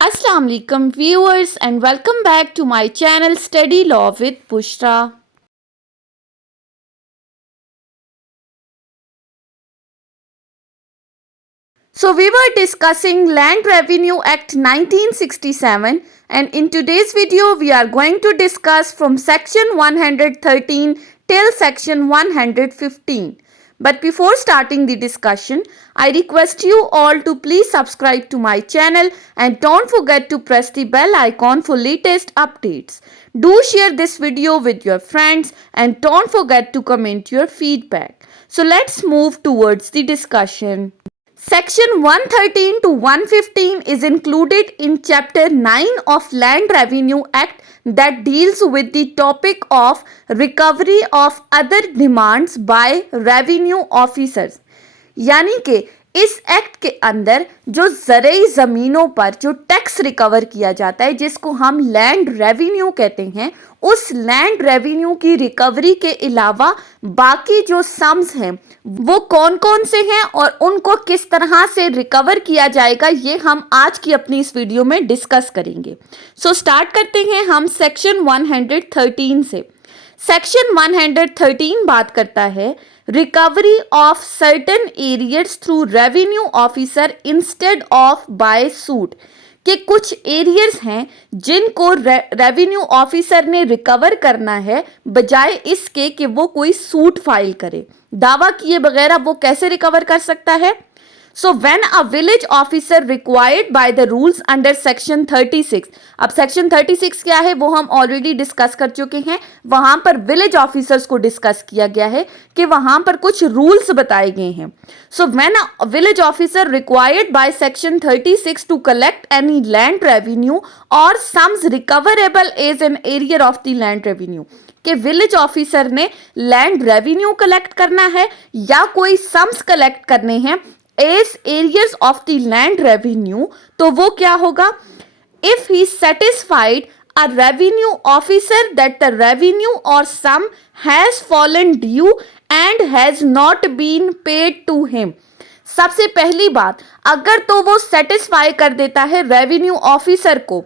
Assalamu alaikum viewers and welcome back to my channel Study Law with Bushra. So we were discussing Land Revenue Act 1967 and in today's video we are going to discuss from section 113 till section 115. But before starting the discussion, I request you all to please subscribe to my channel and don't forget to press the bell icon for latest updates. Do share this video with your friends and don't forget to comment your feedback. So let's move towards the discussion. Section 113 to 115 is included in Chapter 9 of Land Revenue Act that deals with the topic of recovery of other demands by revenue officers. यानी कि इस act के अंदर जो ज़रई ज़मीनों पर जो tax recover किया जाता है जिसको हम लैंड रेवेन्यू कहते हैं, उस लैंड रेवेन्यू की रिकवरी के अलावा बाकी जो सम्स हैं वो कौन कौन से हैं और उनको किस तरह से रिकवर किया जाएगा ये हम आज की अपनी इस वीडियो में डिस्कस करेंगे। सो स्टार्ट करते हैं हम सेक्शन 113 से। सेक्शन 113 बात करता है recovery of certain arrears through revenue officer instead of by suit, कि कुछ एरियर्स हैं जिनको रेवेन्यू ऑफिसर ने रिकवर करना है बजाय इसके कि वो कोई सूट फाइल करे। दावा किए बगैर वो कैसे रिकवर कर सकता है? So when a village officer required by the rules under section 36, अब section 36 क्या है वो हम ऑलरेडी डिस्कस कर चुके हैं। वहां पर विलेज ऑफिसर्स को डिस्कस किया गया है कि वहां पर कुछ रूल्स बताए गए हैं। So when a village officer required by section 36 to collect any land revenue or sums recoverable as an area of the land revenue, कि विलेज ऑफिसर ने लैंड रेवेन्यू कलेक्ट करना है या कोई सम्स कलेक्ट करने हैं as arrears of the land revenue, तो वो क्या होगा? If he satisfied a revenue officer that the revenue और sum has fallen due and has not been paid to him. सबसे पहली बात, अगर तो वो सेटिस्फाई कर देता है रेवेन्यू ऑफिसर को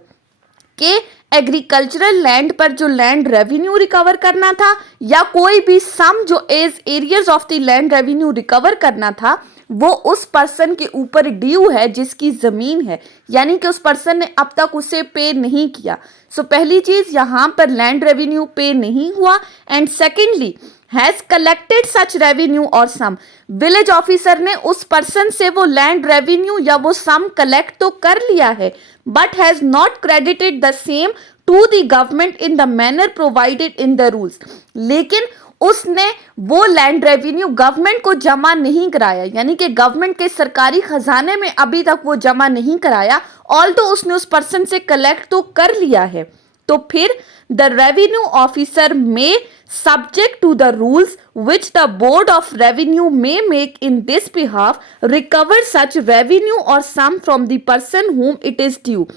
कि एग्रीकल्चरल लैंड पर जो लैंड रेवेन्यू रिकवर करना था या कोई भी सम जो as arrears of the land revenue recover करना था वो उस पर्सन के ऊपर ड्यू है जिसकी ज़मीन है, यानी कि उस पर्सन ने अब तक उसे पे नहीं किया। सो पहली चीज़ यहाँ पर लैंड रेवेन्यू पे नहीं हुआ। And secondly has collected such revenue और सम, विलेज ऑफिसर ने उस पर्सन से वो लैंड रेवेन्यू या वो सम कलेक्ट तो कर लिया है but has not credited the same to the government in the manner provided in the rules, लेकिन उसने वो लैंड रेवेन्यू गवर्नमेंट को जमा नहीं कराया, यानी कि गवर्नमेंट के सरकारी खजाने में अभी तक वो जमा नहीं कराया, ऑल्दो उसने उस पर्सन से कलेक्ट तो कर लिया है। तो फिर the revenue officer may subject to the rules which the board of revenue may make in this behalf recover such revenue और sum from the person whom it is due.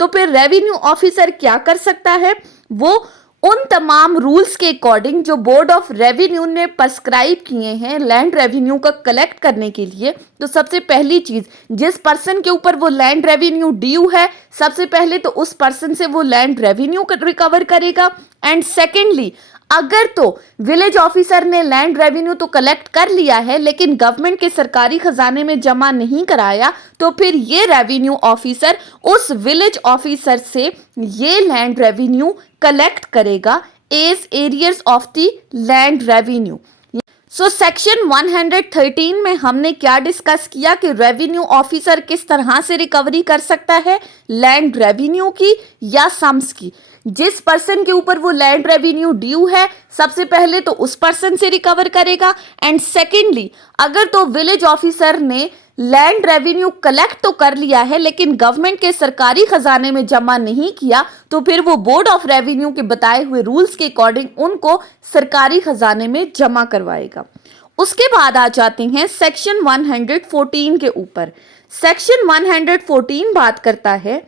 तो फिर रेवेन्यू ऑफिसर क्या कर सकता है? वो उन तमाम रूल्स के अकॉर्डिंग जो बोर्ड ऑफ रेवेन्यू ने प्रिस्क्राइब किए हैं लैंड रेवेन्यू का कलेक्ट करने के लिए, तो सबसे पहली चीज़ जिस पर्सन के ऊपर वो लैंड रेवेन्यू ड्यू है सबसे पहले तो उस पर्सन से वो लैंड रेवेन्यू रिकवर करेगा। एंड सेकेंडली अगर तो विलेज ऑफिसर ने लैंड रेवेन्यू तो कलेक्ट कर लिया है लेकिन गवर्नमेंट के सरकारी खजाने में जमा नहीं कराया, तो फिर ये रेवेन्यू ऑफिसर उस विलेज ऑफिसर से ये लैंड रेवेन्यू कलेक्ट करेगा as arrears of the land revenue. So section 113 में हमने क्या डिस्कस किया कि रेवेन्यू ऑफिसर किस तरह से रिकवरी कर सकता है लैंड रेवेन्यू की या सम्स की। जिस पर्सन के ऊपर वो लैंड रेवेन्यू ड्यू है सबसे पहले तो उस पर्सन से रिकवर करेगा। एंड सेकेंडली अगर तो विलेज ऑफिसर ने लैंड रेवेन्यू कलेक्ट तो कर लिया है लेकिन गवर्नमेंट के सरकारी खजाने में जमा नहीं किया, तो फिर वो बोर्ड ऑफ रेवेन्यू के बताए हुए रूल्स के अकॉर्डिंग उनको सरकारी खजाने में जमा करवाएगा। उसके बाद आ जाते हैं सेक्शन 114 के ऊपर। सेक्शन 114 बात करता है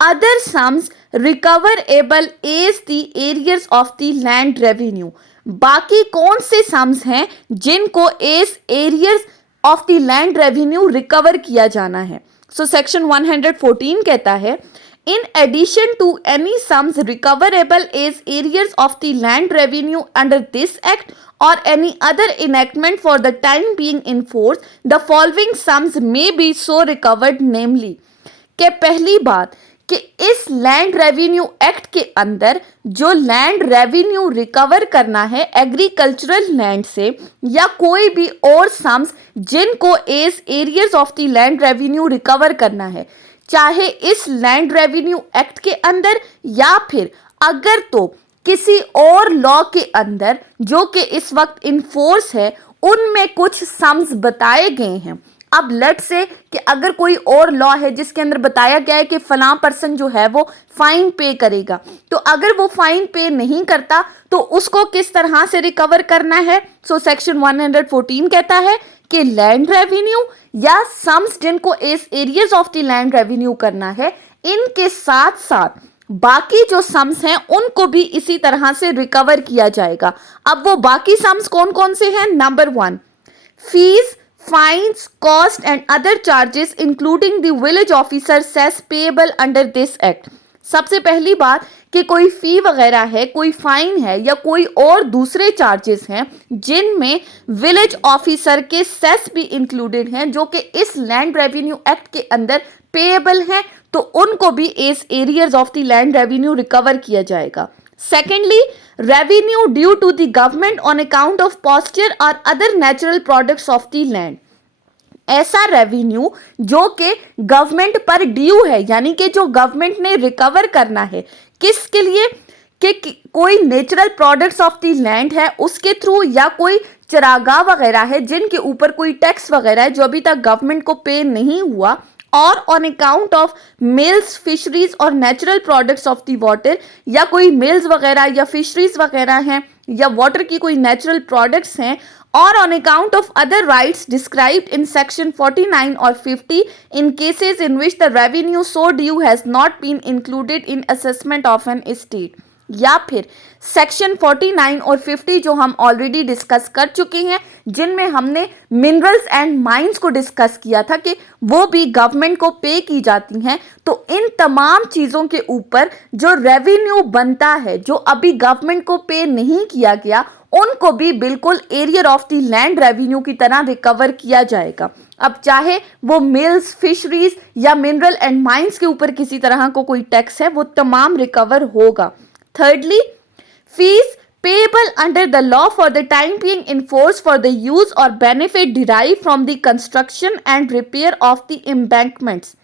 other sums recoverable as the arrears of the land revenue, बाकी कौन से सम्स हैं जिनको as arrears of the land revenue recover किया जाना है। सो सेक्शन 114 कहता है In addition to any sums recoverable as areas of the land revenue under this act or any other enactment for the time being in force, the following sums may be so recovered, namely कि पहली बात कि इस land revenue act के अंदर जो land revenue recover करना है एग्रीकल्चरल लैंड से या कोई भी और सम्स जिनको as arrears of the land revenue recover करना है, चाहे इस लैंड रेवेन्यू एक्ट के अंदर या फिर अगर तो किसी और लॉ के अंदर जो कि इस वक्त इन फोर्स है उनमें कुछ सम्स बताए गए हैं। अब लेट से कि अगर कोई और लॉ है जिसके अंदर बताया गया है कि फलां पर्सन जो है वो फाइन पे करेगा, तो अगर वो फाइन पे नहीं करता तो उसको किस तरह से रिकवर करना है। सो सेक्शन 114 कहता है कि लैंड रेवेन्यू या सम्स जिनको as arrears of the land revenue करना है, इनके साथ साथ बाकी जो सम्स हैं उनको भी इसी तरह से रिकवर किया जाएगा। अब वो बाकी सम्स कौन कौन से हैं? Number 1, fees, fines, cost and other charges including the village officer cess payable under this act। सबसे पहली बात कि कोई फी वगैरह है, कोई फाइन है या कोई और दूसरे चार्जेस हैं जिनमें विलेज ऑफिसर के सेस भी इंक्लूडेड हैं जो कि इस लैंड रेवेन्यू एक्ट के अंदर पेएबल हैं, तो उनको भी as arrears of the land revenue recover किया जाएगा। Secondly, revenue due to the government on account of pasture or other natural products of the land। ऐसा रेवेन्यू जो कि गवर्नमेंट पर ड्यू है, यानी कि जो गवर्नमेंट ने रिकवर करना है, किसके लिए? कि कोई natural products of the land है उसके थ्रू या कोई चरागाह वगैरह है जिनके ऊपर कोई टैक्स वगैरह है जो अभी तक गवर्नमेंट को पे नहीं हुआ, और on account of mills, fisheries और natural products of the water, या कोई मिल्स वगैरह या फिशरीज वगैरह हैं या वाटर की कोई नेचुरल प्रोडक्ट्स हैं, और on account of other rights described in section 49 और 50 in cases in which the revenue so due has not been included in assessment of an estate. या फिर सेक्शन 49 और 50 जो हम ऑलरेडी डिस्कस कर चुके हैं, जिनमें हमने मिनरल्स एंड माइंस को डिस्कस किया था कि वो भी गवर्नमेंट को पे की जाती हैं। तो इन तमाम चीज़ों के ऊपर जो रेवेन्यू बनता है जो अभी गवर्नमेंट को पे नहीं किया गया, उनको भी बिल्कुल arrear of the land revenue की तरह रिकवर किया जाएगा। अब चाहे वो मिल्स, फिशरीज या मिनरल एंड माइंस के ऊपर किसी तरह को कोई टैक्स है, वो तमाम रिकवर होगा। Thirdly, fees payable under the law for the time being in force for the use or benefit derived from the construction and repair of the embankments।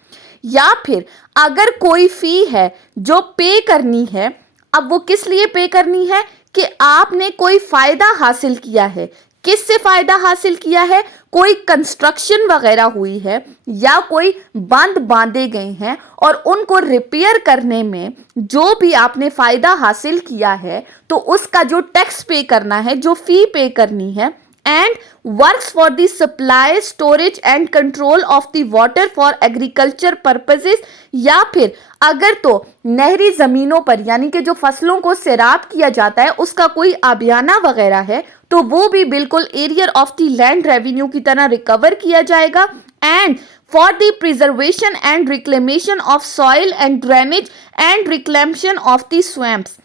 या फिर अगर कोई फी है जो पे करनी है, अब वो किस लिए पे करनी है? कि आपने कोई फायदा हासिल किया है। किससे फायदा हासिल किया है? कोई कंस्ट्रक्शन वगैरह हुई है या कोई बांध बांधे गए हैं और उनको रिपेयर करने में जो भी आपने फायदा हासिल किया है, तो उसका जो टैक्स पे करना है, जो फी पे करनी है। And works for the supply, storage and control of the water for agriculture purposes, या फिर अगर तो नहरी जमीनों पर यानी कि जो फसलों को सैराब किया जाता है उसका कोई आबियाना वगैरह है, तो वो भी बिल्कुल arrear of the land revenue की तरह रिकवर किया जाएगा। And for the preservation and reclamation of soil and drainage and reclamation of the swamps,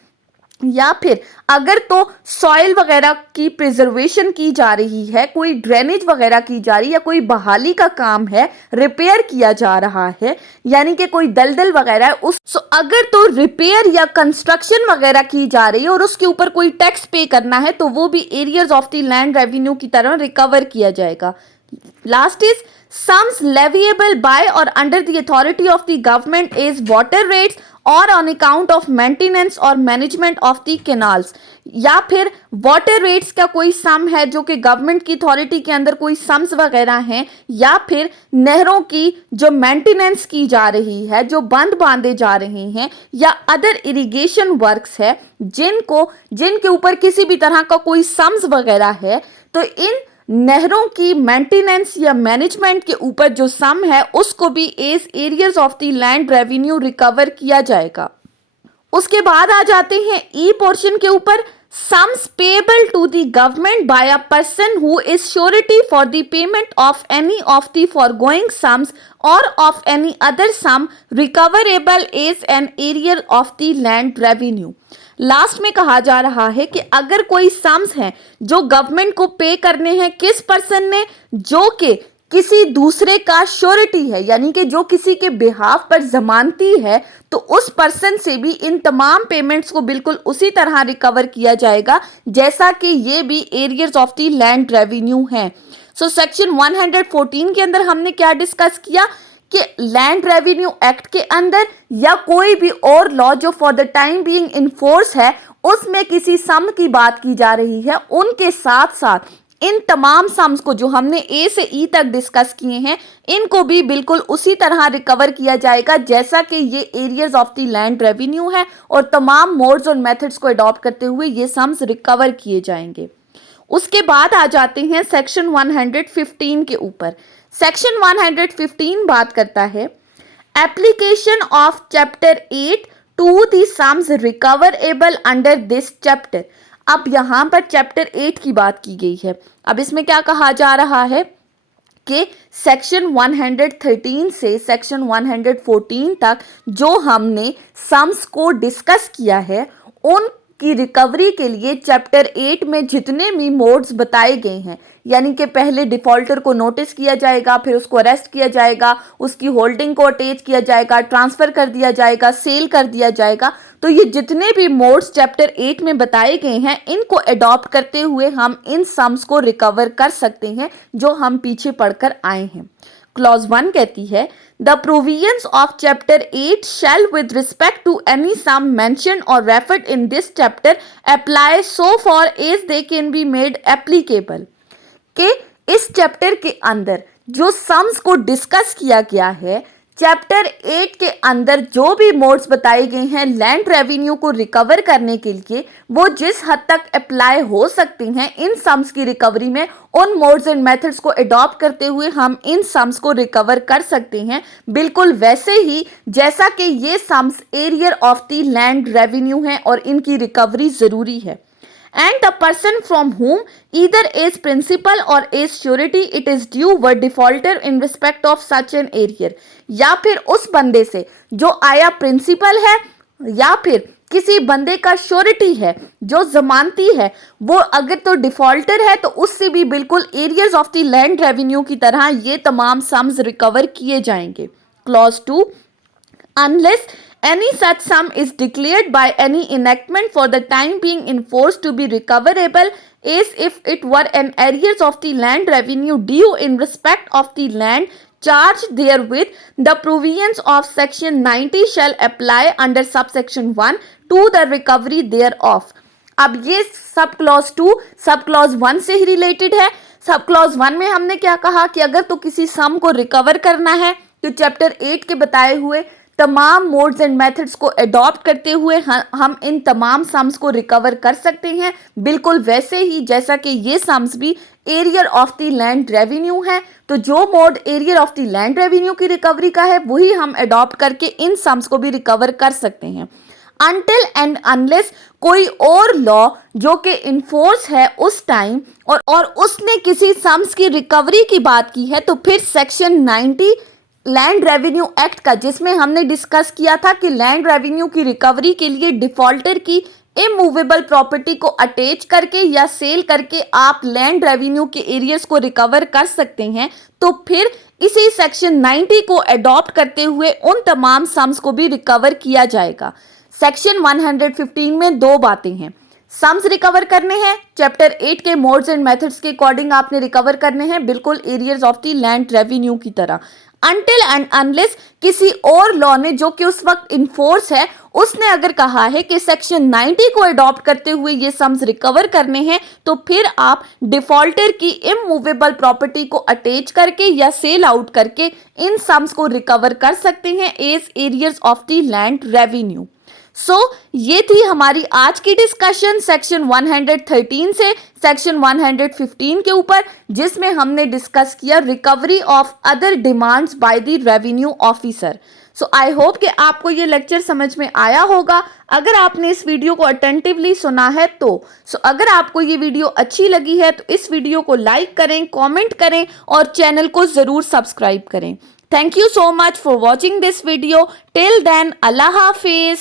या फिर अगर तो सॉइल वगैरह की प्रिजर्वेशन की जा रही है, कोई ड्रेनेज वगैरह की जा रही है, या कोई बहाली का काम है, रिपेयर किया जा रहा है, यानी कि कोई दलदल वगैरह है उस अगर तो रिपेयर या कंस्ट्रक्शन वगैरह की जा रही है और उसके ऊपर कोई टैक्स पे करना है, तो वो भी areas of the land revenue की तरह रिकवर किया जाएगा। Last is sums leviable by or under the authority of the government is water rates or on account of maintenance or management of the canals। या फिर water rates का कोई सम है जो कि गवर्नमेंट की अथॉरिटी के अंदर कोई सम्स वगैरह हैं, या फिर नहरों की जो मेंटेनेंस की जा रही है, जो बंद बांधे जा रहे हैं, या अदर इरिगेशन वर्क्स है जिनके ऊपर किसी भी तरह का कोई सम्स वगैरह है, तो इन नहरों की मेंटेनेंस या मैनेजमेंट के ऊपर जो सम है उसको भी as arrears of the land revenue recover किया जाएगा। उसके बाद आ जाते हैं ई पोर्शन के ऊपर। sums payable to the government by a person who is surety for the payment of any of the foregoing sums or of any other sum recoverable as an area of the land revenue. Last में कहा जा रहा है कि अगर कोई sums हैं जो गवर्नमेंट को पे करने हैं, किस पर्सन ने, जो कि किसी दूसरे का श्योरिटी है, यानी कि जो किसी के बिहाफ पर जमानती है, तो उस पर्सन से भी इन तमाम पेमेंट्स को बिल्कुल उसी तरह रिकवर किया जाएगा जैसा कि ये भी arrears of the land revenue हैं. सो सेक्शन 114 के अंदर हमने क्या डिस्कस किया कि लैंड रेवेन्यू एक्ट के अंदर या कोई भी और लॉ जो for the time being in force है उसमें किसी सम की बात की जा रही है, उनके साथ साथ इन तमाम सम्स को जो हमने ए से ई तक डिस्कस किए हैं इनको भी बिल्कुल उसी तरह रिकवर किया जाएगा जैसा कि ये areas of the land revenue है और तमाम मोड्स और मेथड्स को अडॉप्ट करते हुए ये सम्स रिकवर किए जाएंगे. उसके बाद आ जाते हैं सेक्शन 115 के ऊपर. सेक्शन 115 बात करता है application of chapter 8 to the sums recoverable under this chapter. अब यहाँ पर चैप्टर 8 की बात की गई है. अब इसमें क्या कहा जा रहा है कि सेक्शन 113 से सेक्शन 114 तक जो हमने सम्स को डिस्कस किया है उनकी रिकवरी के लिए चैप्टर 8 में जितने भी मोड्स बताए गए हैं, यानी कि पहले डिफॉल्टर को नोटिस किया जाएगा, फिर उसको अरेस्ट किया जाएगा, उसकी होल्डिंग को अटैच किया जाएगा, ट्रांसफ़र कर दिया जाएगा, सेल कर दिया जाएगा. तो ये जितने भी मोड्स चैप्टर 8 में बताए गए हैं इनको अडॉप्ट करते हुए हम इन सम्स को रिकवर कर सकते हैं जो हम पीछे पढ़कर आए हैं. क्लॉज 1 कहती है the provisions of chapter 8 shall with respect to any sum mentioned और referred in this chapter apply so far as they can be made applicable. कि इस चैप्टर के अंदर जो सम्स को डिस्कस किया गया है चैप्टर 8 के अंदर जो भी मोड्स बताए गए हैं लैंड रेवेन्यू को रिकवर करने के लिए वो जिस हद तक अप्लाई हो सकते हैं इन सम्स की रिकवरी में, उन मोड्स एंड मेथड्स को अडॉप्ट करते हुए हम इन सम्स को रिकवर कर सकते हैं बिल्कुल वैसे ही जैसा कि ये sums arrear of the land revenue हैं और इनकी रिकवरी ज़रूरी है. And the person from whom either as principal or as surety it is due were defaulter in respect of such an arrear. या फिर उस बंदे से जो आया प्रिंसिपल है या फिर किसी बंदे का श्योरिटी है जो जमानती है वो अगर तो डिफॉल्टर है तो उससे भी बिल्कुल arrears of the land revenue की तरह ये तमाम सम्स रिकवर किए जाएंगे. Clause 2 unless any such sum is declared by any enactment for the time being in force to be recoverable as if it were an arrears of the land revenue due in respect of the land charged therewith, the provisions of section 90 shall apply under subsection 1 to the recovery thereof. अब ये sub clause 2 sub clause 1 से ही related है. Sub clause 1 में हमने क्या कहा कि अगर तो किसी सम को रिकवर करना है तो चैप्टर 8 के बताए हुए तमाम मोड्स एंड मेथड्स को अडॉप्ट करते हुए हम इन तमाम सम्स को रिकवर कर सकते हैं बिल्कुल वैसे ही जैसा कि ये सम्स भी arrear of the land revenue है. तो जो mode arrear of the land revenue की रिकवरी का है वही हम अडॉप्ट करके इन सम्स को भी रिकवर कर सकते हैं. अनटिल एंड अनलेस कोई और लॉ जो कि इन्फोर्स है उस टाइम और उसने किसी सम्स की रिकवरी की बात की है तो फिर सेक्शन 90 लैंड रेवेन्यू एक्ट का, जिसमें हमने डिस्कस किया था कि लैंड रेवेन्यू की रिकवरी के लिए डिफॉल्टर की इमूवेबल प्रॉपर्टी को अटैच करके या सेल करके आप लैंड रेवेन्यू के एरियर्स को रिकवर कर सकते हैं. तो फिर इसी सेक्शन 90 को अडॉप्ट करते हुए उन तमाम सम्स को भी रिकवर किया जाएगा. सेक्शन 115 में दो बातें हैं. सम्स रिकवर करने हैं चैप्टर 8 के मोड्स एंड मेथड्स के अकॉर्डिंग आपने रिकवर करने हैं बिल्कुल arrears of the land revenue की तरह. अनटिल एंड अनलेस किसी और लॉ ने जो कि उस वक्त इन्फोर्स है उसने अगर कहा है कि सेक्शन 90 को अडॉप्ट करते हुए ये सम्स रिकवर करने हैं तो फिर आप डिफॉल्टर की इमूवेबल प्रॉपर्टी को अटैच करके या सेल आउट करके इन सम्स को रिकवर कर सकते हैं as arrears of the land revenue. So ये थी हमारी आज की डिस्कशन सेक्शन 113 से सेक्शन 115 के ऊपर, जिसमें हमने डिस्कस किया recovery of other demands by the revenue officer. So I hope कि आपको ये लेक्चर समझ में आया होगा अगर आपने इस वीडियो को अटेंटिवली सुना है तो। अगर आपको ये वीडियो अच्छी लगी है तो इस वीडियो को लाइक करें, कमेंट करें और चैनल को ज़रूर सब्सक्राइब करें। Thank you so much for watching this video. Till then, अल्लाह हाफिज़।